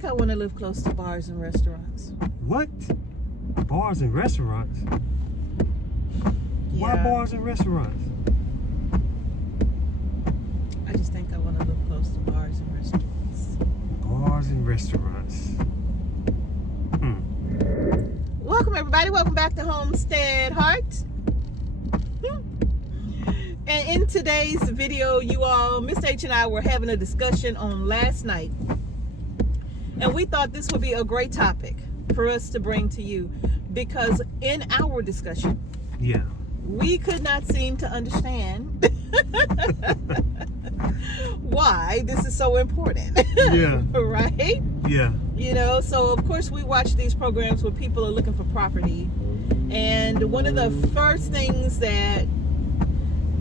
think I want to live close to bars and restaurants. What? Bars and restaurants? Why Yeah. bars and restaurants? I just think I want to live close to bars and restaurants. Bars and restaurants. Welcome, everybody. Welcome back to Homestead Heart. And in today's video, you all, Miss H and I were having a discussion on last night. And we thought this would be a great topic for us to bring to you. Because in our discussion, Yeah. we could not seem to understand why this is so important. Yeah. Right? Yeah. You know, so of course we watch these programs where people are looking for property. And one of the first things that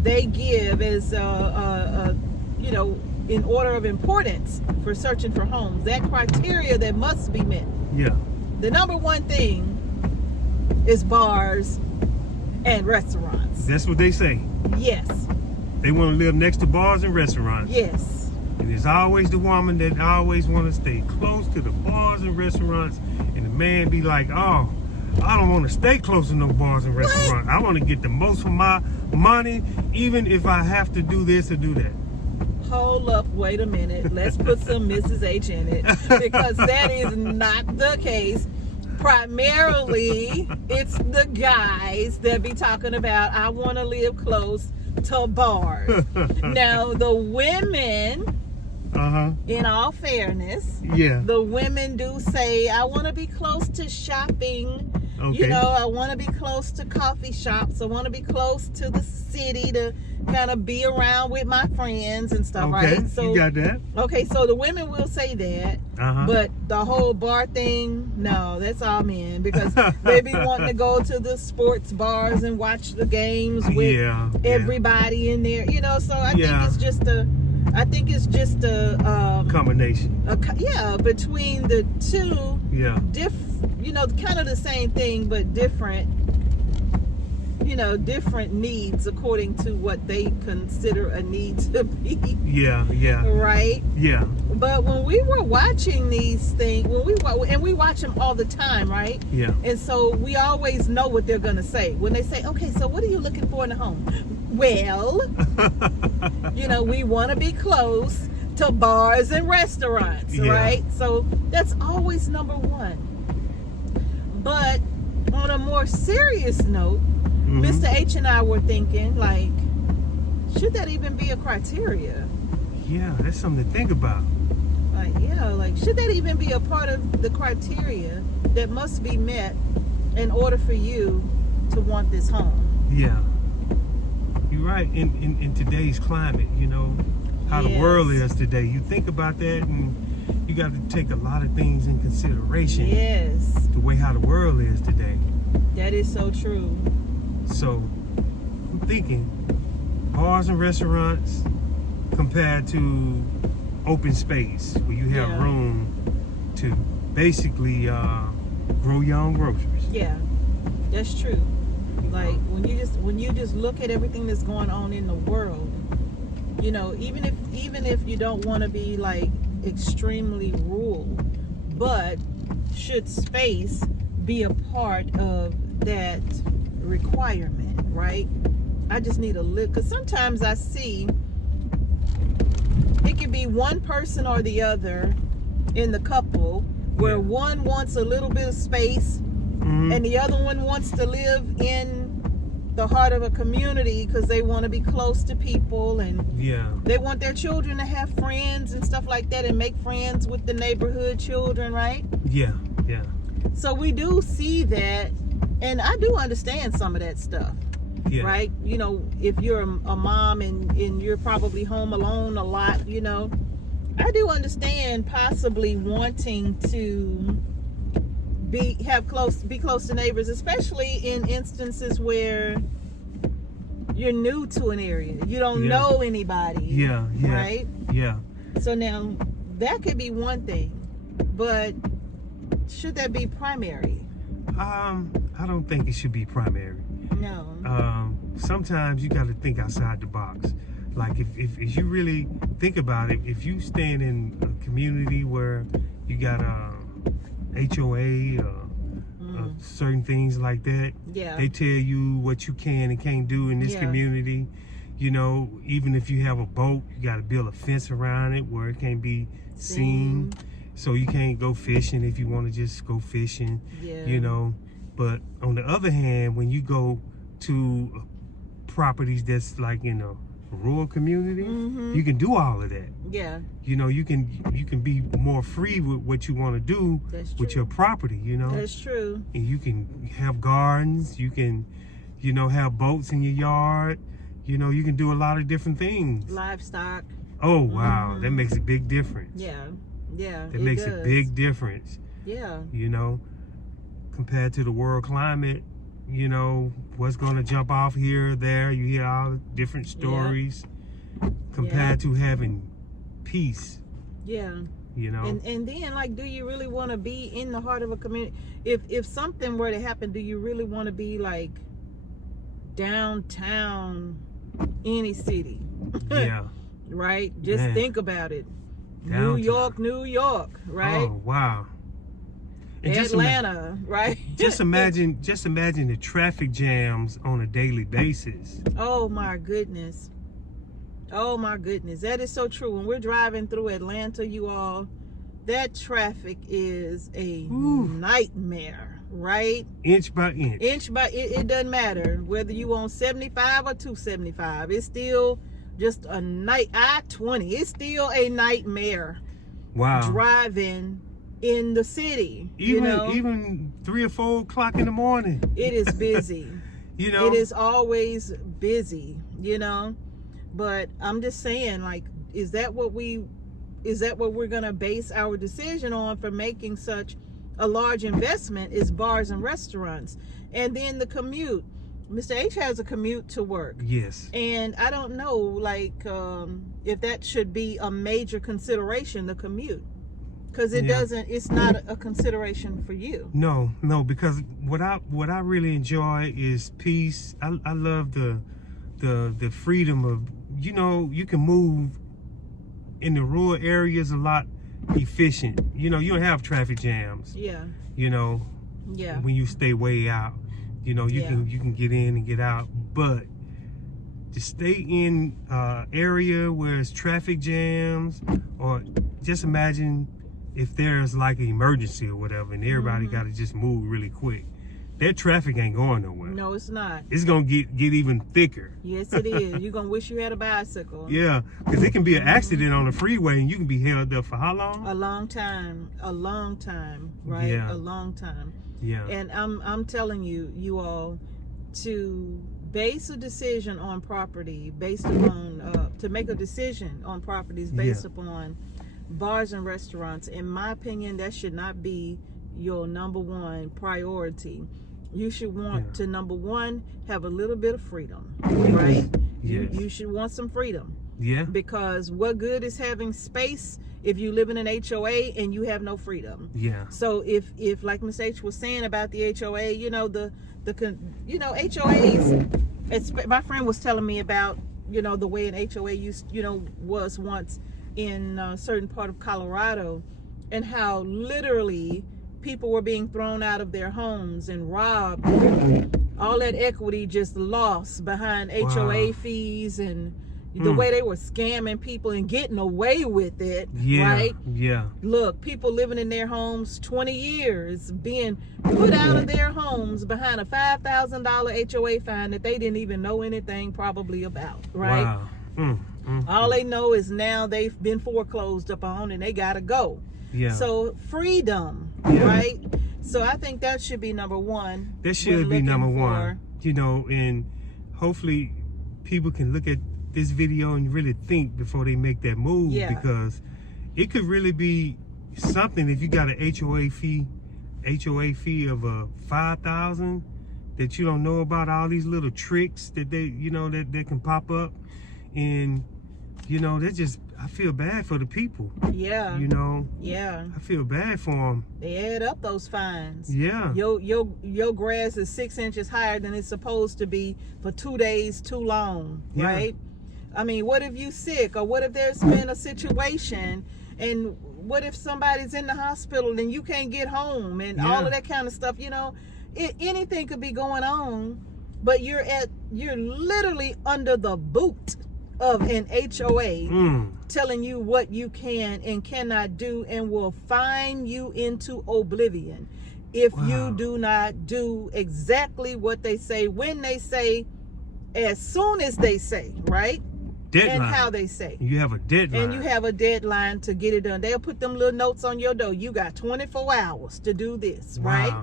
they give is, you know, in order of importance for searching for homes, that criteria that must be met. Yeah. The number one thing is bars and restaurants. That's what they say. Yes. They want to live next to bars and restaurants. Yes. And it's always the woman that always want to stay close to the bars and restaurants. And the man be like, oh, I don't want to stay close to no bars and restaurants. I want to get the most for my money, even if I have to do this or do that. Hold up, wait a minute. Let's put some Mrs. H in it, because that is not the case. Primarily, it's the guys that be talking about, I want to live close to bars. Now, the women, in all fairness, Yeah. the women do say, I want to be close to shopping. Okay. You know, I want to be close to coffee shops. I want to be close to the city to kind of be around with my friends and stuff, Okay. right? So, you got that. okay, so the women will say that, but the whole bar thing, no, that's all men, because they be wanting to go to the sports bars and watch the games with everybody in there, you know. So I think it's just a Combination. Between the two, you know, kind of the same thing, but different. You know, different needs according to what they consider a need to be. Yeah. Right? Yeah. But when we were watching these things, we watch them all the time, right? Yeah. And so we always know what they're going to say. When they say, okay, so what are you looking for in a home? Well, you know, we want to be close to bars and restaurants, right? So that's always number one. But on a more serious note, Mr. H and I were thinking, like, should that even be a criteria? Yeah, that's something to think about. Like, should that even be a part of the criteria that must be met in order for you to want this home? Yeah. You're right. In today's climate, you know, how the world is today. You think about that, and you got to take a lot of things in consideration. Yes. The way how the world is today. That is so true. So, I'm thinking bars and restaurants compared to open space where you have room to basically grow your own groceries. Yeah, that's true. Like when you just look at everything that's going on in the world, you know, even if you don't want to be like extremely rural, but should space be a part of that requirement, right? I just need a look, because sometimes I see it could be one person or the other in the couple where one wants a little bit of space and the other one wants to live in the heart of a community because they want to be close to people, and they want their children to have friends and stuff like that and make friends with the neighborhood children, right? Yeah. So we do see that. And I do understand some of that stuff, right? You know, if you're a mom and you're probably home alone a lot, you know, I do understand possibly wanting to be close to neighbors, especially in instances where you're new to an area, you don't know anybody, right? So now that could be one thing, but should that be primary? I don't think it should be primary. No. Sometimes you got to think outside the box. Like if you really think about it, if you stand in a community where you got HOA, certain things like that. Yeah. They tell you what you can and can't do in this community. You know, even if you have a boat, you got to build a fence around it where it can't be seen. So you can't go fishing if you want to just go fishing. Yeah. You know, but on the other hand, when you go to properties that's like in a rural community, you can do all of that. Yeah. You know, you can be more free with what you want to do with your property, you know. That's true. And you can have gardens, you can, you know, have boats in your yard. You know, you can do a lot of different things. Livestock. Oh, wow. That makes a big difference. Yeah. Yeah. That makes a big difference. Yeah. You know, compared to the world climate, you know, what's going to jump off here or there. You hear all the different stories compared to having peace. Yeah. You know. And then, like, do you really want to be in the heart of a community? If something were to happen, do you really want to be like downtown any city? Yeah. Right? Just think about it. Downtown. New York, right? Oh, wow. And Atlanta, right? Just imagine the traffic jams on a daily basis. Oh my goodness. Oh my goodness. That is so true. When we're driving through Atlanta, you all, that traffic is a nightmare, right? Inch by inch. It doesn't matter whether you on 75 or 275. It's still just a I-20. It's still a nightmare. Wow. Driving in the city. Even 3 or 4 o'clock in the morning. It is busy. You know. It is always busy, you know. But I'm just saying, like, is that what we're gonna base our decision on for making such a large investment? Is bars and restaurants. And then the commute. Mr. H has a commute to work. Yes. And I don't know, like, if that should be a major consideration, the commute. Because it's not a consideration for you. No, because what I really enjoy is peace. I love the freedom of, you know, you can move in the rural areas a lot efficient. You know, you don't have traffic jams. Yeah. You know. Yeah. When you stay way out, you know, you can get in and get out, but to stay in area where it's traffic jams, or just imagine if there's like an emergency or whatever and everybody got to just move really quick. That traffic ain't going nowhere. No, it's not. It's going to get even thicker. Yes, it is. You're going to wish you had a bicycle. Yeah, because it can be an accident on the freeway and you can be held up for how long? A long time, right? Yeah. A long time. Yeah. And I'm telling you all, to base a decision on property based upon, to make a decision on properties based upon bars and restaurants, in my opinion, that should not be your number one priority. You should want to, number one, have a little bit of freedom, right? Yes. You should want some freedom. Yeah. Because what good is having space if you live in an HOA and you have no freedom? Yeah. So if like Ms. H was saying about the HOA, you know, HOAs, my friend was telling me about, you know, the way an HOA was once in a certain part of Colorado, and how literally people were being thrown out of their homes and robbed. All that equity just lost behind HOA fees and the way they were scamming people and getting away with it, right? Yeah. Look, people living in their homes 20 years being put out of their homes behind a $5,000 HOA fine that they didn't even know anything probably about, right? Wow. All they know is now they've been foreclosed upon and they gotta go. Yeah. So freedom, right? So I think that should be number one. That should be number one. You know, and hopefully people can look at this video and really think before they make that move, because it could really be something if you got an HOA fee of $5,000 that you don't know about, all these little tricks that they, you know, that can pop up, and you know, they just, I feel bad for the people. Yeah. You know. Yeah. I feel bad for them. They add up those fines. Yeah. Your grass is 6 inches higher than it's supposed to be for 2 days too long, right? I mean, what if you sick, or what if there's been a situation And what if somebody's in the hospital and you can't get home and all of that kind of stuff, you know? Anything could be going on, but you're literally under the boot of an HOA telling you what you can and cannot do, and will fine you into oblivion if you do not do exactly what they say, when they say, as soon as they say, right? Deadline. And how they say. You have a deadline. And you have a deadline to get it done. They'll put them little notes on your door. You got 24 hours to do this, right?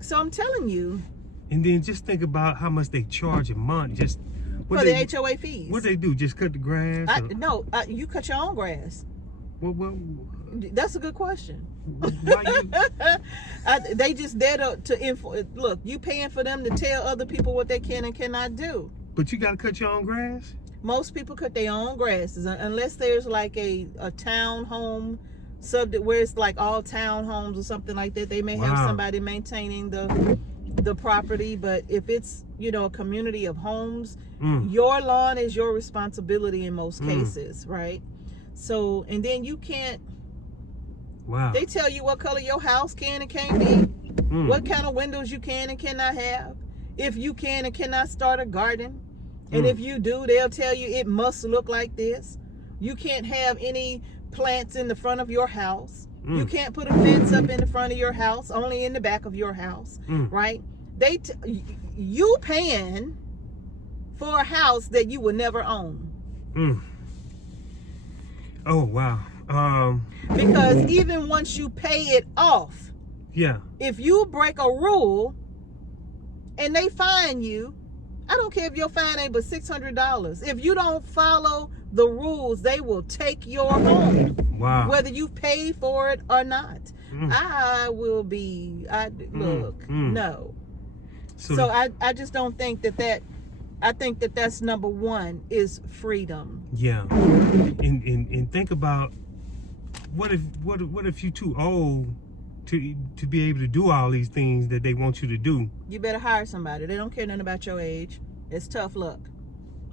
So I'm telling you. And then just think about how much they charge a month just for the HOA fees. What they do? Just cut the grass? No, you cut your own grass. Well, that's a good question. Why you? They just there to look. You paying for them to tell other people what they can and cannot do. But you got to cut your own grass? Most people cut their own grasses unless there's like a town home where it's like all townhomes or something like that. They may have somebody maintaining the property, but if it's, you know, a community of homes, your lawn is your responsibility in most cases, right? So, and then you can't. They tell you what color your house can and can't be, what kind of windows you can and cannot have, if you can and cannot start a garden, and if you do, they'll tell you it must look like this. You can't have any plants in the front of your house. You can't put a fence up in the front of your house, only in the back of your house, right? You paying for a house that you will never own. Oh, wow. Because even once you pay it off, if you break a rule and they fine you, I don't care if your fine ain't but $600. If you don't follow the rules, they will take your home. Whether you pay for it or not. I will be, no. So I just don't think that I think that's number one is freedom. And think about what if you're too old to be able to do all these things that they want you to do? You better hire somebody. They don't care nothing about your age. It's tough luck.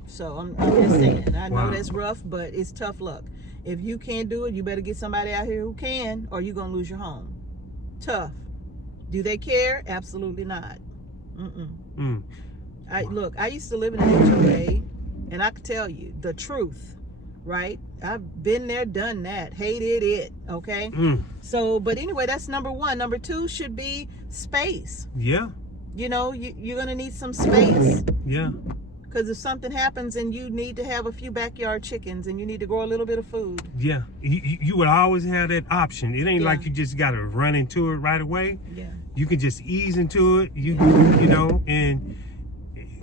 So I'm just saying, I know that's rough, but it's tough luck. If you can't do it, you better get somebody out here who can, or you're gonna lose your home. Tough. Do they care? Absolutely not. Look, I used to live in an HOA, and I can tell you the truth, right? I've been there, done that, hated it, okay? So, but anyway, that's number one. Number two should be space. You know, you're gonna need some space. Because if something happens and you need to have a few backyard chickens and you need to grow a little bit of food. You would always have that option. It ain't like you just got to run into it right away. You can just ease into it, you know, and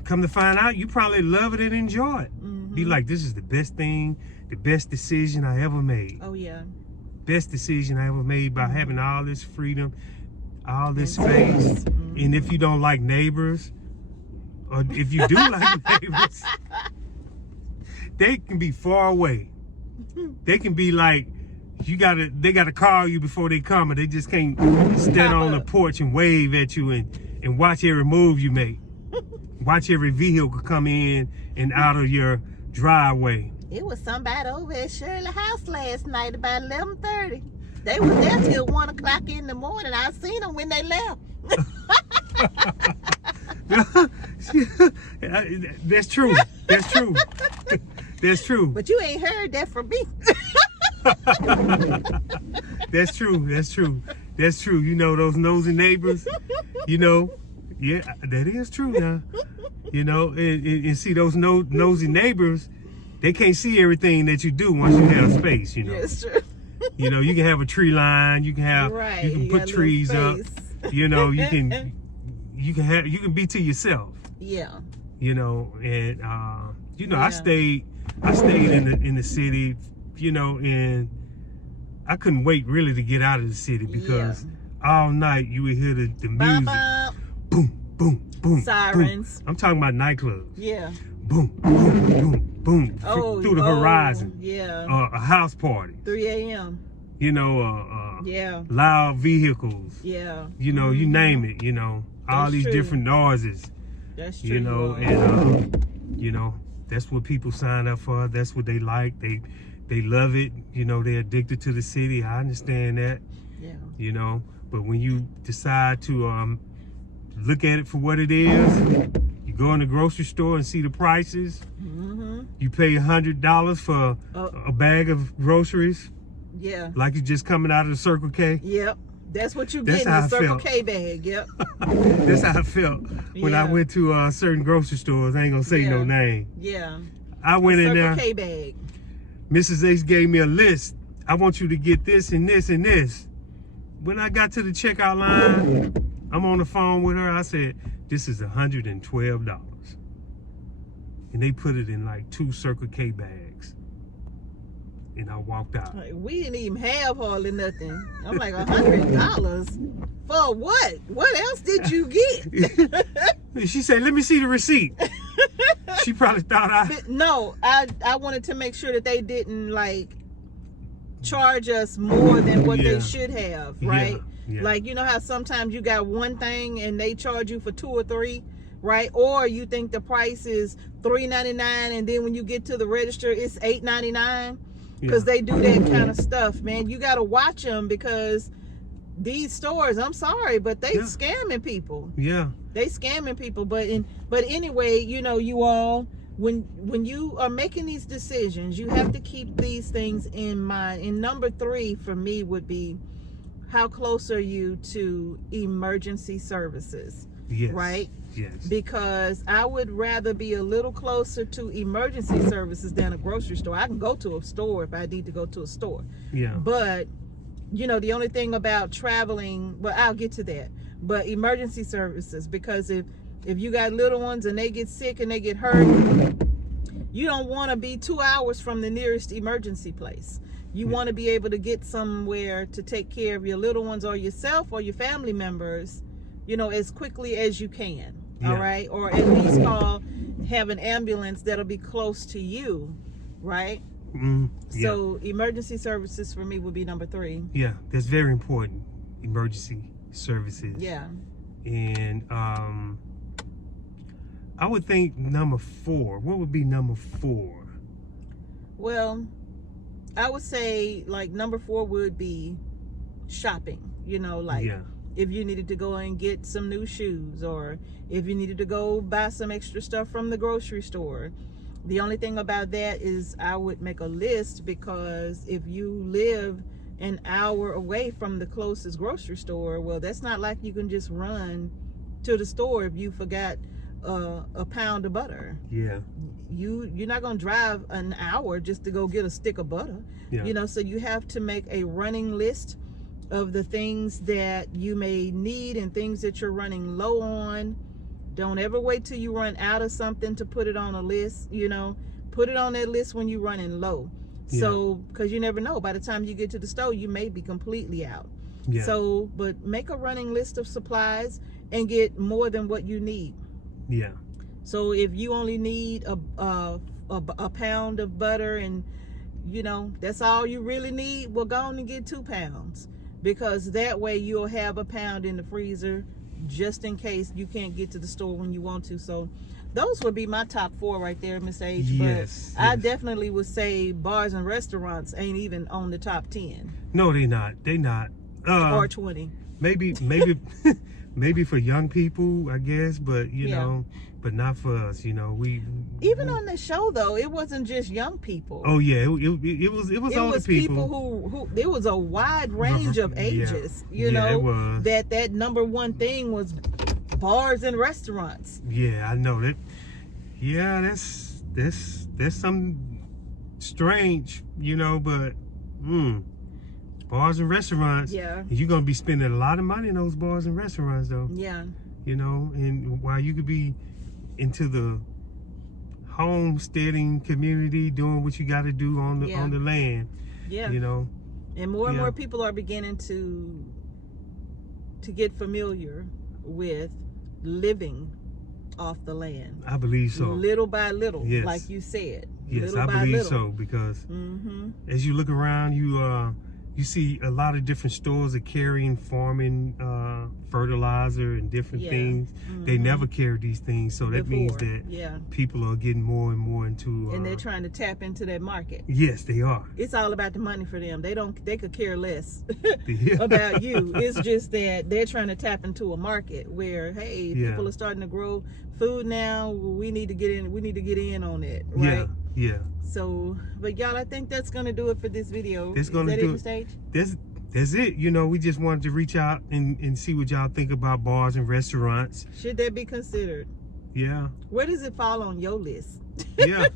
come to find out, you probably love it and enjoy it. Be like, this is the best thing, the best decision I ever made. Best decision I ever made by having all this freedom, all this space. And if you don't like neighbors, or if you do like neighbors, they can be far away. They can be like, they gotta call you before they come, or they just can't stand on the porch and wave at you and watch every move you make. Watch every vehicle come in and out of your driveway. It was somebody over at Shirley House last night about 11:30. They were there till 1 o'clock in the morning. I seen them when they left. That's true. That's true. That's true. But you ain't heard that from me. That's true. That's true. That's true. You know, those nosy neighbors, you know, that is true now. You know, and see those nosy neighbors, they can't see everything that you do once you have space, you know. That's true. You know, you can have a tree line, you can have, you can put trees up, you know, you can be to yourself. You know, and you know, I stayed in the city, you know, and I couldn't wait really to get out of the city because all night you would hear the music, boom, boom, boom, sirens. Boom. I'm talking about nightclubs. Boom, boom, boom, boom, through the horizon. A house party. 3 a.m. You know, loud vehicles. You know, you name it. You know, all these different noises. That's true. You know, and you know, that's what people sign up for. That's what they like. they love it. You know, they're addicted to the city. I understand that. Yeah. You know, but when you decide to look at it for what it is, you go in the grocery store and see the prices. Mm-hmm. You pay $100 for a bag of groceries. Yeah. Like it's just coming out of the Circle K. Yep. That's what you That's get in how the I Circle felt. K bag. Yep. That's how I felt when I Yeah. went to certain grocery stores. I ain't gonna say no name. Yeah. I went in there. Circle K bag. Mrs. Ace gave me a list. I want you to get this and this and this. When I got to the checkout line, I'm on the phone with her. I said, this is $112. And they put it in like 2 Circle K bags. And I walked out. Like, we didn't even have hardly nothing. I'm like, $100 for what? What else did you get? She said, let me see the receipt. She probably thought No, I wanted to make sure that they didn't like charge us more than what they should have, right? Yeah. Like, you know how sometimes you got one thing and they charge you for 2 or 3, right? Or you think the price is $3.99 and then when you get to the register it's $8.99. Because they do that kind of stuff, man. You got to watch them because these stores, I'm sorry, but they scamming people. Yeah. They scamming people. But anyway, you know, you all, when you are making these decisions, you have to keep these things in mind. And number 3 for me would be, how close are you to emergency services? Yes. Right? Yes. Because I would rather be a little closer to emergency services than a grocery store. I can go to a store if I need to go to a store. Yeah. But, you know, the only thing about traveling, well, I'll get to that. But emergency services, because if you got little ones and they get sick and they get hurt, you don't want to be 2 hours from the nearest emergency place. You want to be able to get somewhere to take care of your little ones or yourself or your family members, you know, as quickly as you can. All right. Or at least have an ambulance that'll be close to you. Right. So emergency services for me would be number 3. Yeah. That's very important. Emergency services. Yeah. And I would think number 4. What would be number 4? Well, I would say like number 4 would be shopping, you know, like if you needed to go and get some new shoes or if you needed to go buy some extra stuff from the grocery store. The only thing about that is I would make a list, because if you live an hour away from the closest grocery store, well, that's not like you can just run to the store if you forgot a pound of butter. Yeah. You're not gonna drive an hour just to go get a stick of butter. You know, so you have to make a running list of the things that you may need and things that you're running low on. Don't ever wait till you run out of something to put it on a list. You know, put it on that list when you're running low. So, because you never know, by the time you get to the store, you may be completely out. So, but make a running list of supplies and get more than what you need. Yeah. So if you only need a pound of butter and, you know, that's all you really need, well, go on and get 2 pounds. Because that way you'll have a pound in the freezer just in case you can't get to the store when you want to. So those would be my top 4 right there, Miss H. Yes. But I definitely would say bars and restaurants ain't even on the top 10. No, they not. They not. Or 20. Maybe maybe for young people, I guess, but you know, but not for us. You know, even on the show though, it wasn't just young people. Oh yeah, it was older people who there was a wide range of ages. You know, it was. that number 1 thing was bars and restaurants. Yeah, I know that. Yeah, that's something strange, you know, but bars and restaurants. Yeah. You're gonna be spending a lot of money in those bars and restaurants though. Yeah. You know, and while you could be into the homesteading community doing what you got to do on the land. Yeah. You know. And more people are beginning to get familiar with living off the land. I believe so. Little by little, like you said. Yes, I believe so, because as you look around, you you see a lot of different stores are carrying farming fertilizer and different things. They never carried these things, so that means that people are getting more and more into and they're trying to tap into that market. Yes, they are. It's all about the money for them. They could care less about you. It's just that they're trying to tap into a market where, hey, people are starting to grow food now. We need to get in on it, right? Yeah. So, but y'all, I think that's gonna do it for this video. That's gonna do it. Stage? That's it. You know, we just wanted to reach out and see what y'all think about bars and restaurants. Should that be considered? Yeah. Where does it fall on your list? Yeah.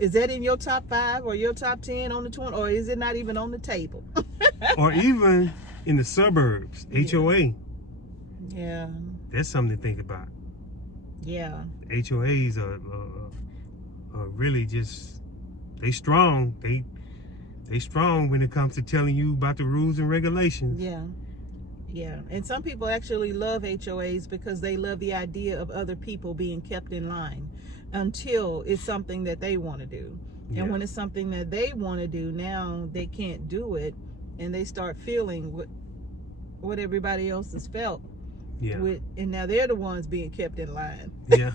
Is that in your top 5 or your top 10 on the 20, or is it not even on the table? Or even in the suburbs, HOA. Yeah. That's something to think about. Yeah. HOAs are really just, they strong. They strong when it comes to telling you about the rules and regulations. Yeah. And some people actually love HOAs because they love the idea of other people being kept in line until it's something that they want to do. And when it's something that they want to do, now they can't do it, and they start feeling what everybody else has felt. And now they're the ones being kept in line. Yeah.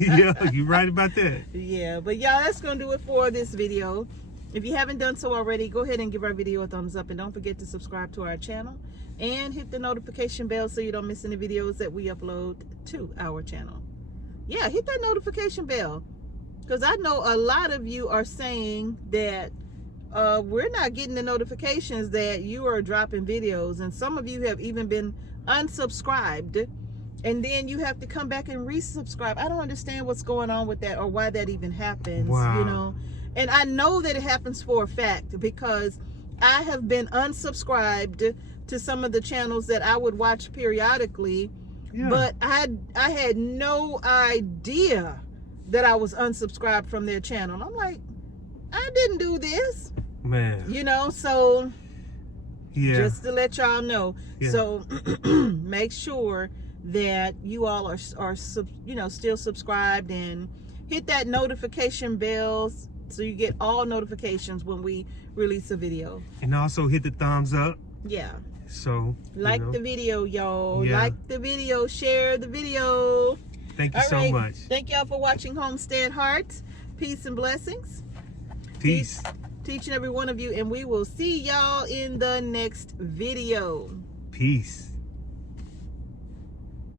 Yeah, you're right about that. Yeah, but y'all, that's gonna do it for this video. If you haven't done so already, go ahead and give our video a thumbs up, and don't forget to subscribe to our channel and hit the notification bell so you don't miss any videos that we upload to our channel. Yeah, hit that notification bell, because I know a lot of you are saying that we're not getting the notifications that you are dropping videos, and some of you have even been unsubscribed, and then you have to come back and resubscribe. I don't understand what's going on with that, or why that even happens. Wow. You know, and I know that it happens for a fact, because I have been unsubscribed to some of the channels that I would watch periodically, but I had no idea that I was unsubscribed from their channel. I'm like, I didn't do this, man. You know, so just to let y'all know. So make sure that you all are still subscribed, and hit that notification bell so you get all notifications when we release a video. And also hit the thumbs up. Yeah. So like the video, y'all. Like the video, share the video. Thank you so much. Thank y'all for watching Homestead Hearts. Peace and blessings. Peace to each and every one of you, and we will see y'all in the next video. Peace.